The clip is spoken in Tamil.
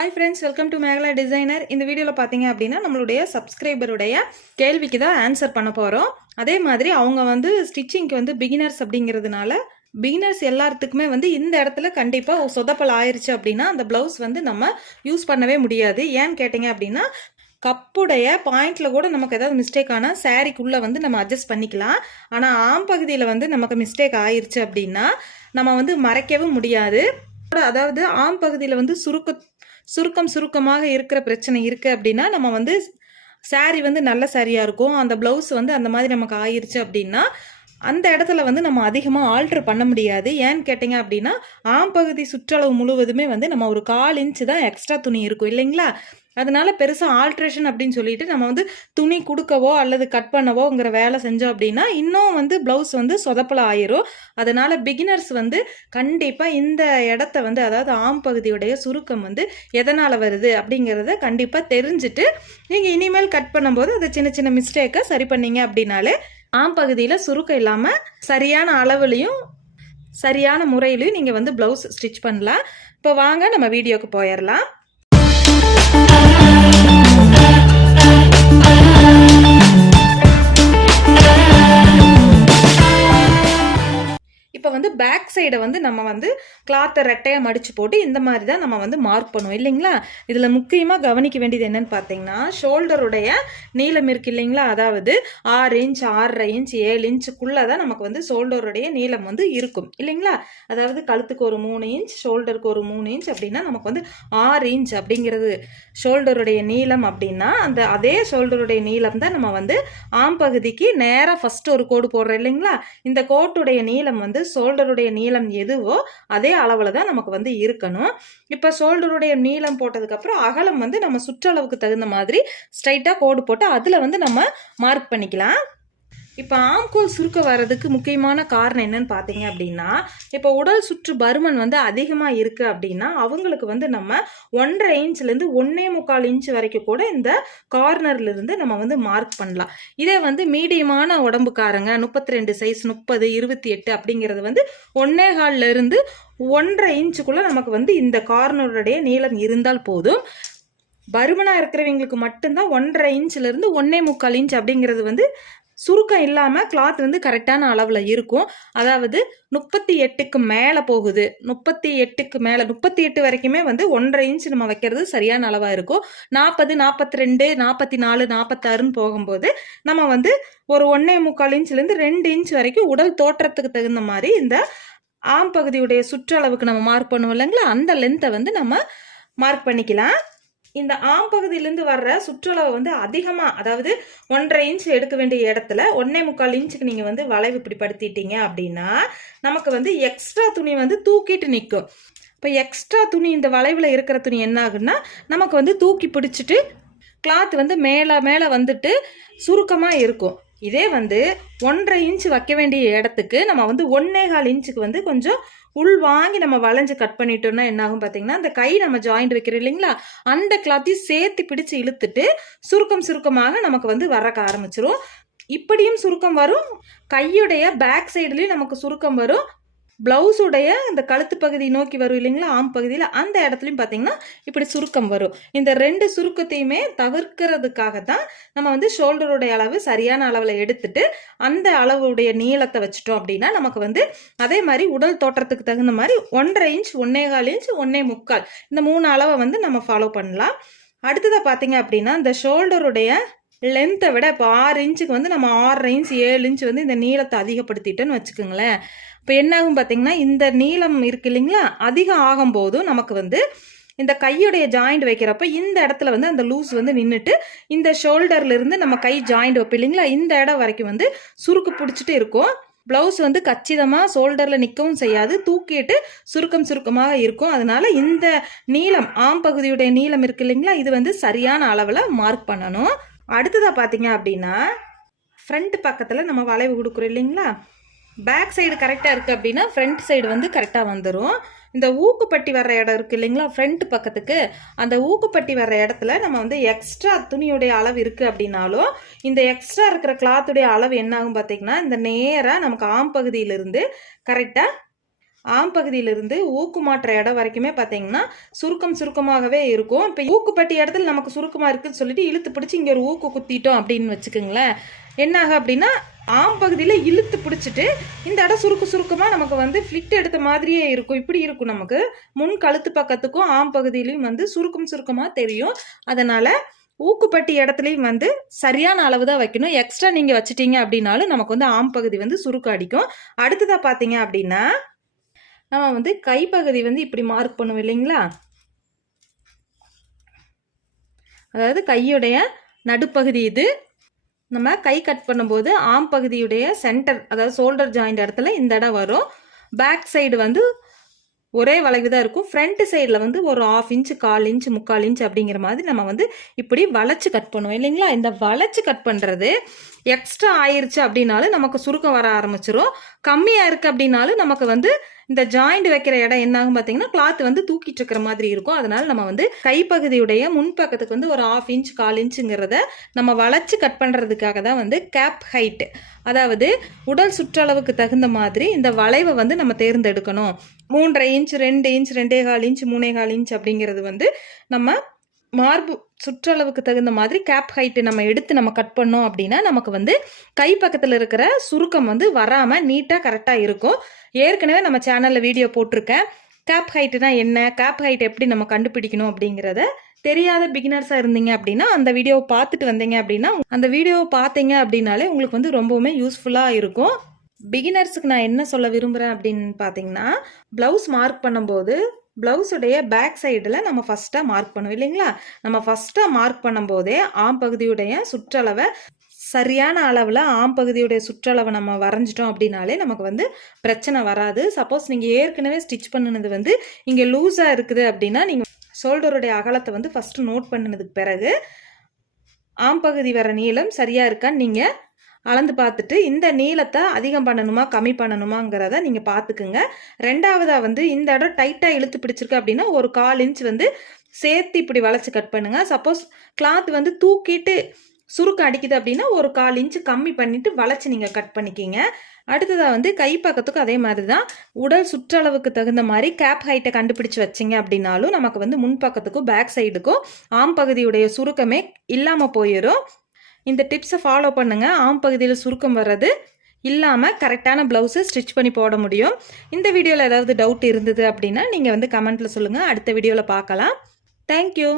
Hi friends welcome to Mekala designer இந்த வீடியோவில் பார்த்தீங்க அப்படின்னா நம்மளுடைய சப்ஸ்கிரைபருடைய கேள்விக்கு தான் ஆன்சர் பண்ண போகிறோம் அதே மாதிரி அவங்க வந்து ஸ்டிச்சிங்க்கு வந்து பிகினர்ஸ் அப்படிங்கிறதுனால பிகினர்ஸ் எல்லாத்துக்குமே வந்து இந்த இடத்துல கண்டிப்பாக சொதப்பல் ஆயிடுச்சு அப்படின்னா அந்த ப்ளவுஸ் வந்து நம்ம யூஸ் பண்ணவே முடியாது. ஏன்னு கேட்டிங்க அப்படின்னா கப்புடைய பாயிண்டில் கூட நமக்கு ஏதாவது மிஸ்டேக் ஆனால் சாரிக்குள்ளே வந்து நம்ம அட்ஜஸ்ட் பண்ணிக்கலாம். ஆனால் ஆம் பகுதியில் வந்து நமக்கு மிஸ்டேக் ஆயிருச்சு அப்படின்னா நம்ம வந்து மறைக்கவும் முடியாது. அதாவது ஆம் பகுதியில் வந்து சுருக்க சுருக்கம் சுருக்கமாக இருக்கிற பிரச்சனை இருக்குது அப்படின்னா நம்ம வந்து saree வந்து நல்ல சாரியாக இருக்கும். அந்த ப்ளவுஸ் வந்து அந்த மாதிரி நமக்கு ஆயிடுச்சு அப்படின்னா அந்த இடத்துல வந்து நம்ம அதிகமாக ஆல்ட்ரு பண்ண முடியாது. ஏன்னு கேட்டிங்க அப்படின்னா ஆம் பகுதி சுற்றளவு முழுவதுமே வந்து நம்ம ஒரு கால் இன்ச்சு தான் எக்ஸ்ட்ரா துணி இருக்கும் இல்லைங்களா? அதனால பெருசாக ஆல்ட்ரேஷன் அப்படின்னு சொல்லிட்டு நம்ம வந்து துணி கொடுக்கவோ அல்லது கட் பண்ணவோங்கிற வேலை செஞ்சோம் அப்படின்னா இன்னும் வந்து ப்ளவுஸ் வந்து சொதப்பல ஆயிரும். அதனால பிகினர்ஸ் வந்து கண்டிப்பாக இந்த இடத்த வந்து அதாவது ஆம் பகுதியுடைய சுருக்கம் வந்து எதனால் வருது அப்படிங்கிறத கண்டிப்பாக தெரிஞ்சுட்டு நீங்கள் இனிமேல் கட் பண்ணும்போது அதை சின்ன சின்ன மிஸ்டேக்கை சரி பண்ணீங்க அப்படின்னாலே ஆம் பகுதியில் சுருக்கம் இல்லாமல் சரியான அளவுலையும் சரியான முறையிலையும் நீங்கள் வந்து ப்ளவுஸ் ஸ்டிச் பண்ணலாம். இப்போ வாங்க நம்ம வீடியோக்கு போயிடலாம். இப்போ வந்து பேக் சைடை வந்து நம்ம வந்து கிளாத்தை ரெட்டையாக மடித்து போட்டு இந்த மாதிரி தான் நம்ம வந்து மார்க் பண்ணுவோம் இல்லைங்களா? இதில் முக்கியமாக கவனிக்க வேண்டியது என்னன்னு பார்த்தீங்கன்னா ஷோல்டருடைய நீளம் இருக்கு இல்லைங்களா? அதாவது ஆறு இன்ச் ஆறரை இன்ச் ஏழு இன்ச்சுக்குள்ளே தான் நமக்கு வந்து ஷோல்டருடைய நீளம் வந்து இருக்கும் இல்லைங்களா? அதாவது கழுத்துக்கு ஒரு மூணு இன்ச் ஷோல்டருக்கு ஒரு மூணு இன்ச் அப்படின்னா நமக்கு வந்து ஆறு இன்ச் அப்படிங்கிறது. ஷோல்டருடைய நீளம் அப்படின்னா அந்த அதே ஷோல்டருடைய நீளம் தான் நம்ம வந்து ஆம் பகுதிக்கு நேராக ஃபஸ்ட்டு ஒரு கோடு போடுறோம் இல்லைங்களா? இந்த கோட்டுடைய நீளம் வந்து ஷோல்டருடைய நீளம் எதுவோ அதே அளவில் தான் நமக்கு வந்து இருக்கணும். இப்போ ஷோல்டருடைய நீளம் போட்டதுக்கப்புறம் அகலம் வந்து நம்ம சுற்றளவுக்கு தகுந்த மாதிரி ஸ்ட்ரைட்டாக கோடு போட்டு அதில் வந்து நம்ம மார்க் பண்ணிக்கலாம். இப்போ ஆம்கோல் சுருக்க வர்றதுக்கு முக்கியமான காரணம் என்னன்னு பார்த்தீங்க அப்படின்னா இப்போ உடல் சுற்று பருமன் வந்து அதிகமாக இருக்குது அப்படின்னா அவங்களுக்கு வந்து நம்ம ஒன்றரை இன்ச்லேருந்து ஒன்றே முக்கால் இன்ச் வரைக்கும் கூட இந்த கார்னர்லேருந்து நம்ம வந்து மார்க் பண்ணலாம். இதே வந்து மீடியமான உடம்புக்காரங்க முப்பத்தி ரெண்டு சைஸ் முப்பது இருபத்தி எட்டு அப்படிங்கிறது வந்து ஒன்னே கால்லேருந்து ஒன்றரை இன்ச்சுக்குள்ளே நமக்கு வந்து இந்த கார்னருடைய நீளம் இருந்தால் போதும். பருமனாக இருக்கிறவங்களுக்கு மட்டும்தான் ஒன்றரை இன்ச்சிலேருந்து ஒன்றே ஒன்னே முக்கால் இன்ச் அப்படிங்கிறது வந்து சுருக்கம் இல்லாமல் கிளாத் வந்து கரெக்டான அளவில் இருக்கும். அதாவது முப்பத்தி எட்டுக்கு மேலே போகுது. முப்பத்தி எட்டுக்கு மேலே முப்பத்தி எட்டு வரைக்குமே வந்து ஒன்றரை இன்ச் நம்ம வைக்கிறது சரியான அளவாக இருக்கும். நாற்பது நாற்பத்தி ரெண்டு நாற்பத்தி நாலு நாற்பத்தாறுன்னு போகும்போது நம்ம வந்து ஒரு ஒன்றே முக்கால் இன்ச்லேருந்து ரெண்டு இன்ச் வரைக்கும் உடல் தோற்றத்துக்கு தகுந்த மாதிரி இந்த ஆம் பகுதியுடைய சுற்றளவுக்கு நம்ம மார்க் பண்ணுவோம் இல்லைங்களா? அந்த லென்த்தை வந்து நம்ம மார்க் பண்ணிக்கலாம். இந்த ஆம் பகுதியிலேருந்து வர்ற சுற்றளவை வந்து அதிகமாக அதாவது ஒன்றரை இன்ச் எடுக்க வேண்டிய இடத்துல ஒன்றே முக்கால் இன்ச்சுக்கு நீங்கள் வந்து வளைவு இப்படி படுத்திட்டீங்க அப்படின்னா நமக்கு வந்து எக்ஸ்ட்ரா துணி வந்து தூக்கிட்டு நிற்கும் இப்போ எக்ஸ்ட்ரா துணி இந்த வளைவில் இருக்கிற துணி என்ன ஆகுன்னா நமக்கு வந்து தூக்கி பிடிச்சிட்டு கிளாத் வந்து மேலே மேலே வந்துட்டு சுருக்கமாக இருக்கும். இதே வந்து ஒன்றரை இன்ச் வைக்க வேண்டிய இடத்துக்கு நம்ம வந்து ஒன்னே கால் இன்ச்சுக்கு வந்து கொஞ்சம் உள் வாங்கி நம்ம வளைஞ்சு கட் பண்ணிட்டோம்னா என்ன ஆகும் பார்த்தீங்கன்னா அந்த கை நம்ம ஜாயிண்ட் வைக்கிறோம் இல்லைங்களா? அந்த கிளாத்தையும் சேர்த்து பிடிச்சு இழுத்துட்டு சுருக்கம் சுருக்கமாக நமக்கு வந்து வரக்க ஆரம்பிச்சிரும். இப்படியும் சுருக்கம் வரும். கையுடைய பேக் சைடுலேயும் நமக்கு சுருக்கம் வரும். ப்ளவுஸுடைய அந்த கழுத்து பகுதி நோக்கி வரும் இல்லைங்களா? ஆம் பகுதியில் அந்த இடத்துலையும் பார்த்தீங்கன்னா இப்படி சுருக்கம் வரும். இந்த ரெண்டு சுருக்கத்தையுமே தவிர்க்கிறதுக்காக தான் நம்ம வந்து ஷோல்டருடைய அளவு சரியான அளவில் எடுத்துட்டு அந்த அளவுடைய நீளத்தை வச்சுட்டோம் அப்படின்னா நமக்கு வந்து அதே மாதிரி உடல் தோற்றத்துக்கு தகுந்த மாதிரி ஒன்றரை இன்ச் ஒன்னே கால் இன்ச் ஒன்னே முக்கால் இந்த மூணு அளவை வந்து நம்ம ஃபாலோ பண்ணலாம். அடுத்ததாக பார்த்தீங்க அப்படின்னா இந்த ஷோல்டருடைய லென்த்தை விட இப்போ ஆறு இன்ச்சுக்கு வந்து நம்ம ஆறரை இன்ச் ஏழு இன்ச் வந்து இந்த நீளத்தை அதிகப்படுத்திட்டோன்னு வச்சுக்கோங்களேன். இப்போ என்னாகும் பார்த்தீங்கன்னா இந்த நீளம் இருக்கு இல்லைங்களா? அதிகம் ஆகும்போதும் நமக்கு வந்து இந்த கையுடைய ஜாயிண்ட் வைக்கிறப்ப இந்த இடத்துல வந்து அந்த லூஸ் வந்து நின்றுட்டு இந்த ஷோல்டர்ல இருந்து நம்ம கை ஜாயிண்ட் வைப்போம் இல்லைங்களா? இந்த இடம் வரைக்கும் வந்து சுருக்கு பிடிச்சிட்டு இருக்கும். ப்ளவுஸ் வந்து கச்சிதமாக ஷோல்டரில் நிற்கவும் செய்யாது. தூக்கிட்டு சுருக்கம் சுருக்கமாக இருக்கும். அதனால இந்த நீளம் ஆம் பகுதியுடைய நீளம் இருக்கு இல்லைங்களா? இது வந்து சரியான அளவில் மார்க் பண்ணணும். அடுத்ததாக பார்த்தீங்க அப்படின்னா ஃப்ரண்ட் பக்கத்தில் நம்ம வளைவு கொடுக்குறோம் இல்லைங்களா? பேக் சைடு கரெக்டாக இருக்குது அப்படின்னா ஃப்ரண்ட் சைடு வந்து கரெக்டாக வந்துடும் இந்த ஊக்குப்பட்டி வர்ற இடம் இருக்குது இல்லைங்களா ஃப்ரண்ட் பக்கத்துக்கு? அந்த ஊக்குப்பட்டி வர்ற இடத்துல நம்ம வந்து எக்ஸ்ட்ரா துணியுடைய அளவு இருக்குது அப்படின்னாலும் இந்த எக்ஸ்ட்ரா இருக்கிற கிளாத்துடைய அளவு என்ன ஆகும் பார்த்தீங்கன்னா இந்த நேராக நமக்கு ஆம் பகுதியிலிருந்து கரெக்டாக ஆம் பகுதியிலிருந்து ஊக்கு மாற்ற இடம் வரைக்குமே பார்த்தீங்கன்னா சுருக்கம் சுருக்கமாகவே இருக்கும். இப்போ ஊக்குப்பட்டி இடத்துல நமக்கு சுருக்கமாக இருக்குதுன்னு சொல்லிட்டு இழுத்து பிடிச்சி இங்கே ஒரு ஊக்கு குத்திட்டோம் அப்படின்னு வச்சுக்கோங்களேன். என்னாக அப்படின்னா ஆம் பகுதியில் இழுத்து பிடிச்சிட்டு இந்த இடம் சுருக்கு சுருக்கமாக நமக்கு வந்து ஃப்ளிட் எடுத்த மாதிரியே இருக்கும். இப்படி இருக்கும் நமக்கு. முன் கழுத்து பக்கத்துக்கும் ஆம் பகுதியிலையும் வந்து சுருக்கம் சுருக்கமாக தெரியும். அதனால் ஊக்குப்பட்டி இடத்துலையும் வந்து சரியான அளவு தான் வைக்கணும். எக்ஸ்ட்ரா நீங்கள் வச்சிட்டீங்க அப்படின்னாலும் நமக்கு வந்து ஆம் பகுதி வந்து சுருக்கம் அடிக்கும். அடுத்ததாக பார்த்தீங்க அப்படின்னா நம்ம வந்து கைப்பகுதி வந்து இப்படி மார்க் பண்ணுவோம் இல்லைங்களா? அதாவது கையுடைய நடுப்பகுதி இது. நம்ம கை கட் பண்ணும்போது ஆம் பகுதியுடைய சென்டர் அதாவது ஷோல்டர் ஜாயிண்ட் இடத்துல இந்த இடம் வரும். பேக் சைடு வந்து ஒரே வளைவு தான் இருக்கும். ஃப்ரண்ட் சைடில் வந்து ஒரு ஆஃப் இன்ச் கால் இன்ச் முக்கால் இன்ச் அப்படிங்கிற மாதிரி நம்ம வந்து இப்படி வளைச்சு கட் பண்ணுவோம் இல்லைங்களா? இந்த வளைச்சு கட் பண்ணுறது எக்ஸ்ட்ரா ஆயிடுச்சு அப்படின்னாலும் நமக்கு சுருக்கம் வர ஆரம்பிச்சிரும். கம்மியாக இருக்குது அப்படின்னாலும் நமக்கு வந்து இந்த ஜாயிண்ட் வைக்கிற இடம் என்ன ஆகும் பார்த்தீங்கன்னா கிளாத் வந்து தூக்கிட்டு இருக்கிற மாதிரி இருக்கும். அதனால நம்ம வந்து கைப்பகுதியுடைய முன்பக்கத்துக்கு வந்து ஒரு ஆஃப் இன்ச் கால் இன்ச்சுங்கிறத நம்ம வளைச்சு கட் பண்ணுறதுக்காக தான் வந்து கேப் ஹைட் அதாவது உடல் சுற்றளவுக்கு தகுந்த மாதிரி இந்த வளைவை வந்து நம்ம தேர்ந்தெடுக்கணும். மூன்றரை இன்ச் ரெண்டு இன்ச் ரெண்டே கால் இன்ச் மூணே கால் இன்ச் அப்படிங்கிறது வந்து நம்ம மார்பு சுற்றளவுக்கு தகுந்த மாதிரி கேப் ஹைட்டு நம்ம எடுத்து நம்ம கட் பண்ணோம் அப்படின்னா நமக்கு வந்து கை பக்கத்தில் இருக்கிற சுருக்கம் வந்து வராமல் நீட்டாக கரெக்டாக இருக்கும். ஏற்கனவே நம்ம சேனலில் வீடியோ போட்டிருக்கேன். கேப் ஹைட்டுனா என்ன? கேப் ஹைட் எப்படி நம்ம கண்டுபிடிக்கணும் அப்படிங்கிறத தெரியாத பிகினர்ஸாக இருந்தீங்க அப்படின்னா அந்த வீடியோவை பார்த்துட்டு வந்தீங்க அப்படின்னா அந்த வீடியோவை பார்த்தீங்க அப்படின்னாலே உங்களுக்கு வந்து ரொம்பவுமே யூஸ்ஃபுல்லாக இருக்கும். பிகினர்ஸுக்கு நான் என்ன சொல்ல விரும்புகிறேன் அப்படின்னு பார்த்தீங்கன்னா ப்ளவுஸ் மார்க் பண்ணும்போது ப்ளவுஸுடைய பேக் சைடில் நம்ம ஃபஸ்ட்டாக மார்க் பண்ணுவோம் இல்லைங்களா? நம்ம ஃபஸ்ட்டாக மார்க் பண்ணும்போதே ஆம் பகுதியுடைய சுற்றளவை சரியான அளவில் ஆம் பகுதியுடைய சுற்றளவை நம்ம வரைஞ்சிட்டோம் அப்படின்னாலே நமக்கு வந்து பிரச்சனை வராது. சப்போஸ் நீங்கள் ஏற்கனவே ஸ்டிச் பண்ணினது வந்து இங்கே லூஸாக இருக்குது அப்படின்னா நீங்கள் ஷோல்டருடைய அகலத்தை வந்து ஃபஸ்ட்டு நோட் பண்ணினதுக்கு பிறகு ஆம் பகுதி வர நீளம் சரியாக இருக்கான்னு நீங்கள் அளந்து பார்த்துட்டு இந்த நீளத்தை அதிகம் பண்ணணுமா கம்மி பண்ணணுமாங்கிறத நீங்கள் பார்த்துக்குங்க. ரெண்டாவதாக வந்து இந்த இடம் டைட்டாக இழுத்து பிடிச்சிருக்கு அப்படின்னா ஒரு கால் இன்ச் வந்து சேர்த்து இப்படி வளைச்சி கட் பண்ணுங்கள் சப்போஸ் கிளாத் வந்து தூக்கிட்டு சுருக்கம் அடிக்குது அப்படின்னா ஒரு கால் இன்ச்சு கம்மி பண்ணிவிட்டு வளைச்சி நீங்கள் கட் பண்ணிக்கிங்க. அடுத்ததாக வந்து கை பக்கத்துக்கும் அதே மாதிரி தான் உடல் சுற்றளவுக்கு தகுந்த மாதிரி கேப் ஹைட்டை கண்டுபிடிச்சி வச்சிங்க அப்படின்னாலும் நமக்கு வந்து முன்பக்கத்துக்கும் பேக் சைடுக்கும் ஆம் பகுதியுடைய சுருக்கமே இல்லாமல் போயிடும் இந்த டிப்ஸை ஃபாலோ பண்ணுங்கள் ஆம் பகுதியில் சுருக்கம் வர்றது இல்லாமல் கரெக்டான ப்ளவுஸை ஸ்டிச் பண்ணி போட முடியும். இந்த வீடியோவில் ஏதாவது டவுட் இருந்தது அப்படின்னா நீங்கள் வந்து கமெண்ட்டில் சொல்லுங்கள் அடுத்த வீடியோவில் பார்க்கலாம். தேங்க்யூ